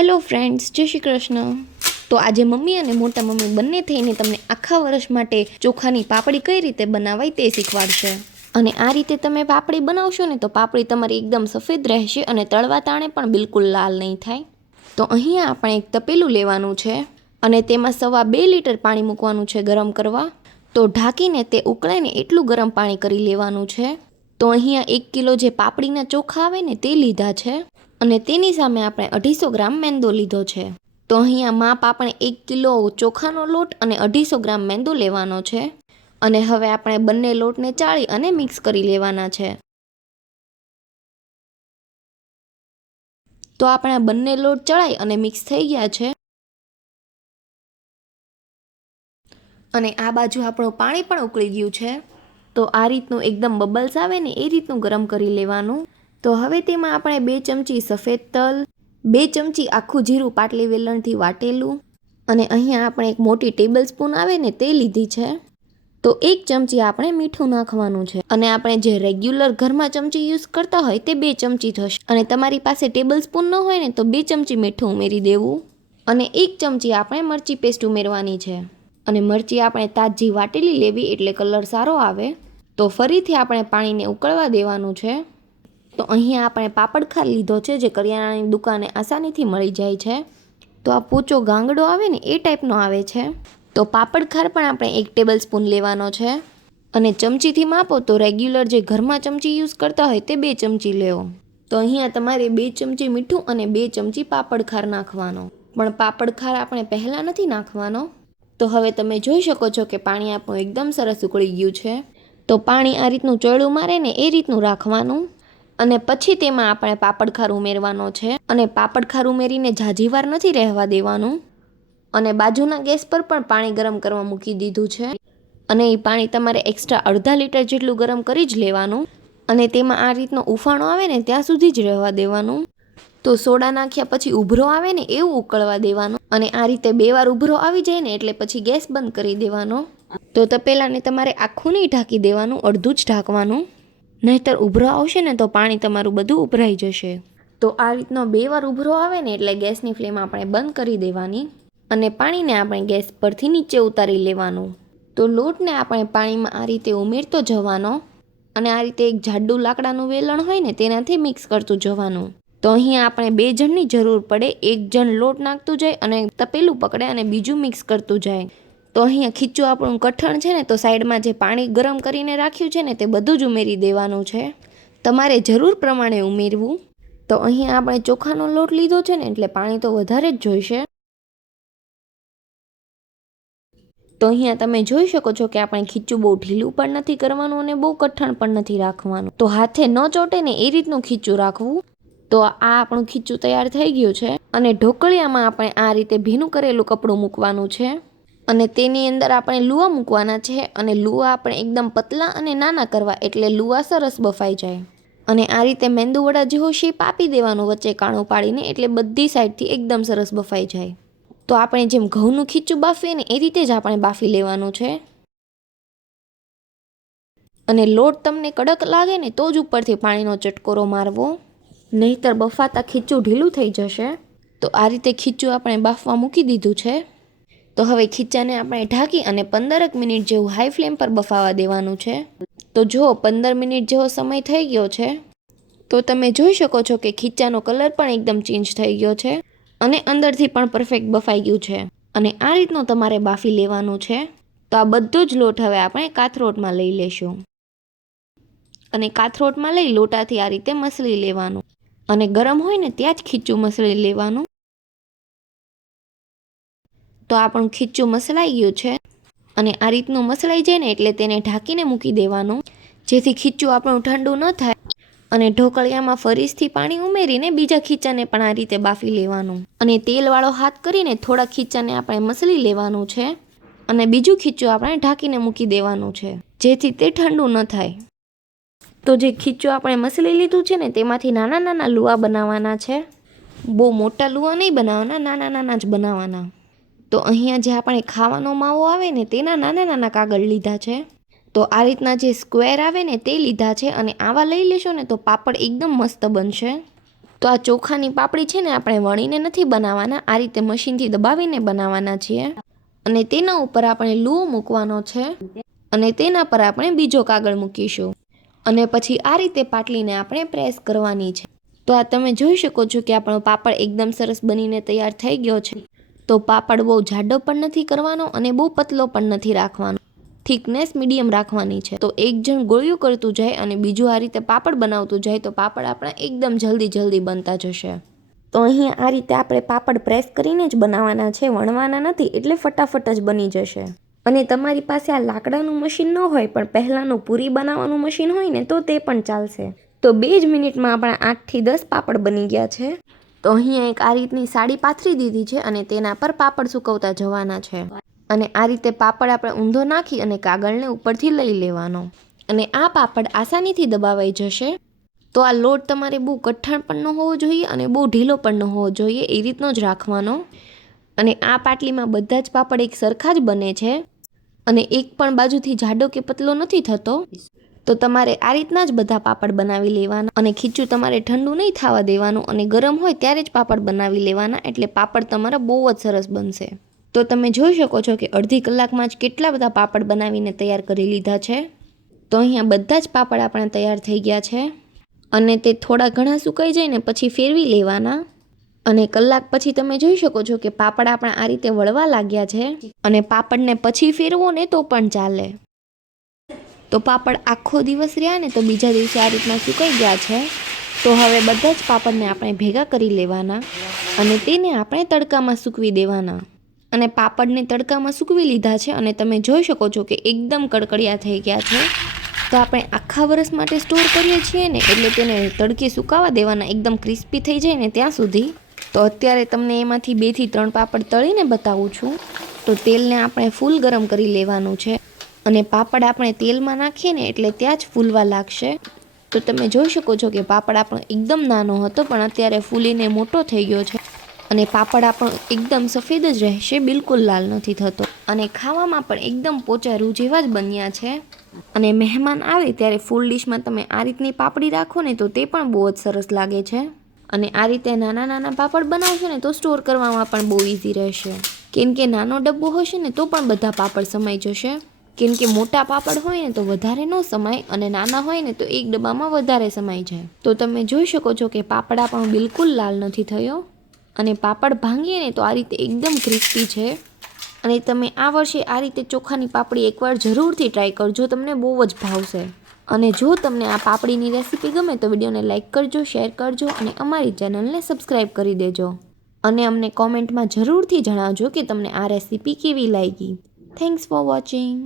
Hello friends, જય શ્રી કૃષ્ણ. તો આજે મમ્મી અને મોટા મમ્મી બંને થઈને તમને આખા વર્ષ માટે ચોખાની પાપડી કઈ રીતે બનાવાય તે શીખવાડશે. અને આ રીતે તમે પાપડી બનાવશો ને તો પાપડી તમારી એકદમ સફેદ રહેશે અને તળવા તાણે પણ બિલકુલ લાલ નહીં થાય. તો અહીંયા આપણે એક તપેલું લેવાનું છે અને તેમાં 2.5 લીટર પાણી મૂકવાનું છે ગરમ કરવા. તો ઢાંકીને તે ઉકળે ને એટલું ગરમ પાણી કરી લેવાનું છે. તો અહીંયા 1 કિલો જે પાપડીના ચોખા આવે ને તે લીધા છે અને તેની સામે આપણે 250 ગ્રામ મેંદો લીધો છે. તો અહીંયા માપ આપણે 1 કિલો ચોખાનો લોટ અને 250 ગ્રામ મેંદો લેવાનો છે. અને હવે આપણે બંને લોટને ચાળી અને મિક્સ કરી લેવાના છે. તો આપણા બંને લોટ ચડાઈ અને મિક્સ થઈ ગયા છે. અને આ બાજુ આપણું પાણી પણ ઉકળી ગયું છે. તો આ રીતનું એકદમ બબલ્સ આવે ને એ રીતનું ગરમ કરી લેવાનું. તો હવે તેમાં આપણે 2 ચમચી સફેદ તલ, 2 ચમચી આખું જીરું પાટલી વેલણથી વાટેલું અને અહીંયા આપણે એક મોટી ટેબલ સ્પૂન આવે ને તે લીધી છે. તો 1 ચમચી આપણે મીઠું નાખવાનું છે અને આપણે જે રેગ્યુલર ઘરમાં ચમચી યુઝ કરતા હોય તે 2 ચમચી થશે. અને તમારી પાસે ટેબલ સ્પૂન ન હોય ને તો 2 ચમચી મીઠું ઉમેરી દેવું. અને 1 ચમચી આપણે મરચી પેસ્ટ ઉમેરવાની છે. અને મરચી આપણે તાજી વાટેલી લેવી એટલે કલર સારો આવે. તો ફરીથી આપણે પાણીને ઉકળવા દેવાનું છે. તો અહીંયા આપણે પાપડ ખાર લીધો છે જે કરિયાણાની દુકાને આસાનીથી મળી જાય છે. તો આ પોચો ગાંગડો આવે ને એ ટાઈપનો આવે છે. તો પાપડ ખાર પણ આપણે 1 ટેબલ સ્પૂન લેવાનો છે. અને ચમચીથી માપો તો રેગ્યુલર જે ઘરમાં ચમચી યુઝ કરતા હોય તે 2 ચમચી લેવો. તો અહીંયા તમારે 2 ચમચી મીઠું અને 2 ચમચી પાપડ ખાર નાખવાનો. પણ પાપડ ખાર આપણે પહેલાં નથી નાખવાનો. તો હવે તમે જોઈ શકો છો કે પાણી આપણું એકદમ સરસ ઉકળી ગયું છે. તો પાણી આ રીતનું ચોળું મારે ને એ રીતનું રાખવાનું. અને પછી તેમાં આપણે પાપડ ખાર ઉમેરવાનો છે. અને પાપડ ખાર ઉમેરીને ઝાઝી વાર નથી રહેવા દેવાનું. અને બાજુના ગેસ પર પણ પાણી ગરમ કરવા મૂકી દીધું છે. અને એ પાણી તમારે એક્સ્ટ્રા અડધા લીટર જેટલું ગરમ કરી જ લેવાનું. અને તેમાં આ રીતનો ઉફાણો આવે ને ત્યાં સુધી જ રહેવા દેવાનું. તો સોડા નાખ્યા પછી ઉભરો આવે ને એવું ઉકળવા દેવાનું. અને આ રીતે 2 વાર ઉભરો આવી જાય ને એટલે પછી ગેસ બંધ કરી દેવાનો. તો તપેલાને તમારે આખું નહીં ઢાંકી દેવાનું, અડધું જ ઢાંકવાનું. નહીંતર ઉભરો આવશે ને તો પાણી તમારું બધું ઉભરાઈ જશે. તો આ રીતનો 2 વાર ઉભરો આવે ને એટલે ગેસની ફ્લેમ આપણે બંધ કરી દેવાની. અને પાણીને આપણે ગેસ પરથી નીચે ઉતારી લેવાનું. તો લોટને આપણે પાણીમાં આ રીતે ઉમેરતો જવાનો. અને આ રીતે એક જાડું લાકડાનું વેલણ હોય ને તેનાથી મિક્સ કરતું જવાનું. તો અહીંયા આપણે 2 જણની જરૂર પડે. 1 જણ લોટ નાખતું જાય અને તપેલું પકડે અને બીજું મિક્સ કરતું જાય. તો અહીંયા ખીચું આપણું કઠણ છે ને તો સાઈડમાં જે પાણી ગરમ કરીને રાખ્યું છે ને તે બધું જ ઉમેરી દેવાનું છે. તમારે જરૂર પ્રમાણે ઉમેરવું. તો અહીંયા આપણે ચોખાનો લોટ લીધો છે ને એટલે પાણી તો વધારે જ જોઈશે. તો અહીંયા તમે જોઈ શકો છો કે આપણે ખીચું બહુ ઢીલું પણ નથી કરવાનું અને બહુ કઠણ પણ નથી રાખવાનું. તો હાથે ન ચોટે ને એ રીતનું ખીચું રાખવું. તો આ આપણું ખીચું તૈયાર થઈ ગયું છે. અને ઢોકળિયામાં આપણે આ રીતે ભીનું કરેલું કપડું મૂકવાનું છે. અને તેની અંદર આપણે લુવા મૂકવાના છે. અને લુવા આપણે એકદમ પતલા અને નાના કરવા એટલે લુવા સરસ બફાઈ જાય. અને આ રીતે મેંદુવડા જેવો શેપ આપી દેવાનો વચ્ચે કાણું પાડીને એટલે બધી સાઈડથી એકદમ સરસ બફાઈ જાય. તો આપણે જેમ ઘઉંનું ખીચું બાફીએ ને એ રીતે જ આપણે બાફી લેવાનું છે. અને લોટ તમને કડક લાગે ને તો જ ઉપરથી પાણીનો ચટકોરો મારવો, નહીંતર બફાતા ખીચું ઢીલું થઈ જશે. તો આ રીતે ખીચું આપણે બાફવા મૂકી દીધું છે. તો હવે ખીચાને આપણે ઢાંકી અને 15 મિનિટ જેવું હાઈ ફ્લેમ પર બફાવા દેવાનું છે. તો જો 15 મિનિટ જેવો સમય થઈ ગયો છે. તો તમે જોઈ શકો છો કે ખીચાનો કલર પણ એકદમ ચેન્જ થઈ ગયો છે. અને અંદરથી પણ પરફેક્ટ બફાઈ ગયું છે. અને આ રીતનું તમારે બાફી લેવાનું છે. તો આ બધો જ લોટ હવે આપણે કાથરોટમાં લઈ લેશું. અને કાથરોટમાં લઈ લોટાથી આ રીતે મસળી લેવાનું. અને ગરમ હોય ને ત્યાં જ ખીચું મસળી લેવાનું. તો આપણું ખીચું મસળાઈ ગયું છે. અને આ રીતનું મસળાઈ જાય ને એટલે તેને ઢાંકીને મૂકી દેવાનું, જેથી ખીચું આપણું ઠંડુ ન થાય. અને ઢોકળિયામાં ફરીથી પાણી ઉમેરીને બીજા ખીચાને પણ આ રીતે બાફી લેવાનું. અને તેલવાળો હાથ કરીને થોડા ખીચાને આપણે મસળી લેવાનું છે. અને બીજું ખીચું આપણે ઢાંકીને મૂકી દેવાનું છે, જેથી તે ઠંડુ ન થાય. તો જે ખીચું આપણે મસળી લીધું છે ને તેમાંથી નાના નાના લુવા બનાવવાના છે. બહુ મોટા લુવા નહીં બનાવવાના, નાના નાના જ બનાવવાના. તો અહીંયા જે આપણે ખાવાનો માવો આવે ને તેના નાના નાના કાગળ લીધા છે. તો આ રીતના જે સ્ક્વેર આવે ને તે લીધા છે. અને આવા લઈ લેશો ને તો પાપડ એકદમ મસ્ત બનશે. તો આ ચોખાની પાપડી છે ને આપણે વણીને નથી બનાવવાના, આ રીતે મશીનથી દબાવીને બનાવવાના છીએ. અને તેના ઉપર આપણે લૂવો મૂકવાનો છે અને તેના પર આપણે બીજો કાગળ મૂકીશું અને પછી આ રીતે પાટલીને આપણે પ્રેસ કરવાની છે. તો આ તમે જોઈ શકો છો કે આપણો પાપડ એકદમ સરસ બનીને તૈયાર થઈ ગયો છે. તો પાપડ બહુ જાડો પણ નથી કરવાનો અને બહુ પતલો પણ નથી રાખવાનો, થિકનેસ મીડિયમ રાખવાની છે. તો એક જણ ગોળિયું કરતું જાય અને બીજું આ રીતે પાપડ બનાવતું જાય તો પાપડ આપણા એકદમ જલ્દી બનતા જશે. તો અહીં આ રીતે આપણે પાપડ પ્રેસ કરીને જ બનાવવાના છે, વણવાના નથી, એટલે ફટાફટ જ બની જશે. અને તમારી પાસે આ લાકડાનું મશીન ન હોય પણ પહેલાંનું પૂરી બનાવવાનું મશીન હોય ને તો તે પણ ચાલશે. તો 2 જ મિનિટમાં આપણા 8 થી 10 પાપડ બની ગયા છે. તો અહીંયા એક આ રીતની સાડી પાથરી દીધી છે અને તેના પર પાપડ સુકવતા જવાના છે. અને આ રીતે પાપડ આપણે ઊંધો નાખી અને કાગળને ઉપરથી લઈ લેવાનો અને આ પાપડ આસાનીથી દબાવાઈ જશે. તો આ લોટ તમારે બહુ કઠણ પણ ન હોવો જોઈએ અને બહુ ઢીલો પણ ન હોવો જોઈએ, એ રીતનો જ રાખવાનો. અને આ પાટલીમાં બધા જ પાપડ એક સરખા જ બને છે અને એક પણ બાજુથી જાડો કે પતલો નથી થતો. તો તમારે આ રીતના જ બધા પાપડ બનાવી લેવાના અને ખીચું તમારે ઠંડુ નહીં થવા દેવાનું અને ગરમ હોય ત્યારે જ પાપડ બનાવી લેવાના, એટલે પાપડ તમારા બહુ જ સરસ બનશે. તો તમે જોઈ શકો છો કે અડધી કલાકમાં જ કેટલા બધા પાપડ બનાવીને તૈયાર કરી લીધા છે. તો અહીંયા બધા જ પાપડ આપણા તૈયાર થઈ ગયા છે અને તે થોડા ઘણા સુકાઈ જાય ને પછી ફેરવી લેવાના. અને કલાક પછી તમે જોઈ શકો છો કે પાપડ આપણા આ રીતે વળવા લાગ્યા છે અને પાપડને પછી ફેરવો ને તો પણ ચાલે. તો પાપડ આખો દિવસ રહ્યા ને તો બીજા દિવસે આ રીતના સુકાઈ ગયા છે. તો હવે બધા જ પાપડને આપણે ભેગા કરી લેવાના અને તેને આપણે તડકામાં સૂકવી દેવાના. અને પાપડને તડકામાં સૂકવી લીધા છે અને તમે જોઈ શકો છો કે એકદમ કડકડિયા થઈ ગયા છે. તો આપણે આખા વર્ષ માટે સ્ટોર કરીએ છીએ ને એટલે તેને તડકે સુકાવા દેવાના, એકદમ ક્રિસ્પી થઈ જાય ને ત્યાં સુધી. તો અત્યારે તમને એમાંથી 2 થી 3 પાપડ તળીને બતાવું છું. તો તેલને આપણે ફૂલ ગરમ કરી લેવાનું છે અને પાપડ આપણે તેલમાં નાખીએ ને એટલે ત્યાં જ ફૂલવા લાગશે. તો તમે જોઈ શકો છો કે પાપડ આપણો એકદમ નાનો હતો પણ અત્યારે ફૂલીને મોટો થઈ ગયો છે અને પાપડ આપણો એકદમ સફેદ જ રહેશે, બિલકુલ લાલ નથી થતો અને ખાવામાં પણ એકદમ પોચા રૂ જેવા જ બન્યા છે. અને મહેમાન આવે ત્યારે ફૂલ ડીશમાં તમે આ રીતની પાપડી રાખો ને તો તે પણ બહુ જ સરસ લાગે છે. અને આ રીતે નાના પાપડ બનાવશો ને તો સ્ટોર કરવામાં પણ બહુ ઇઝી રહેશે, કેમ કે નાનો ડબ્બો હશે ને તો પણ બધા પાપડ સમાઈ જશે. કેમ કે મોટા પાપડ હોય ને તો વધારે ન સમાય અને નાના હોય ને તો એક ડબ્બામાં વધારે સમાઈ જાય. તો તમે જોઈ શકો છો કે પાપડ આપણો બિલકુલ લાલ નથી થયો અને પાપડ ભાંગીએ ને તો આ રીતે એકદમ ક્રિસ્પી છે. અને તમે આ વર્ષે આ રીતે ચોખાની પાપડી એકવાર જરૂરથી ટ્રાય કરજો, તમને બહુ જ ભાવશે. અને જો તમને આ પાપડીની રેસીપી ગમે તો વિડીયોને લાઇક કરજો, શેર કરજો અને અમારી ચેનલને સબસ્ક્રાઈબ કરી દેજો. અને અમને કોમેન્ટમાં જરૂરથી જણાવજો કે તમને આ રેસીપી કેવી લાગી. Thanks for watching.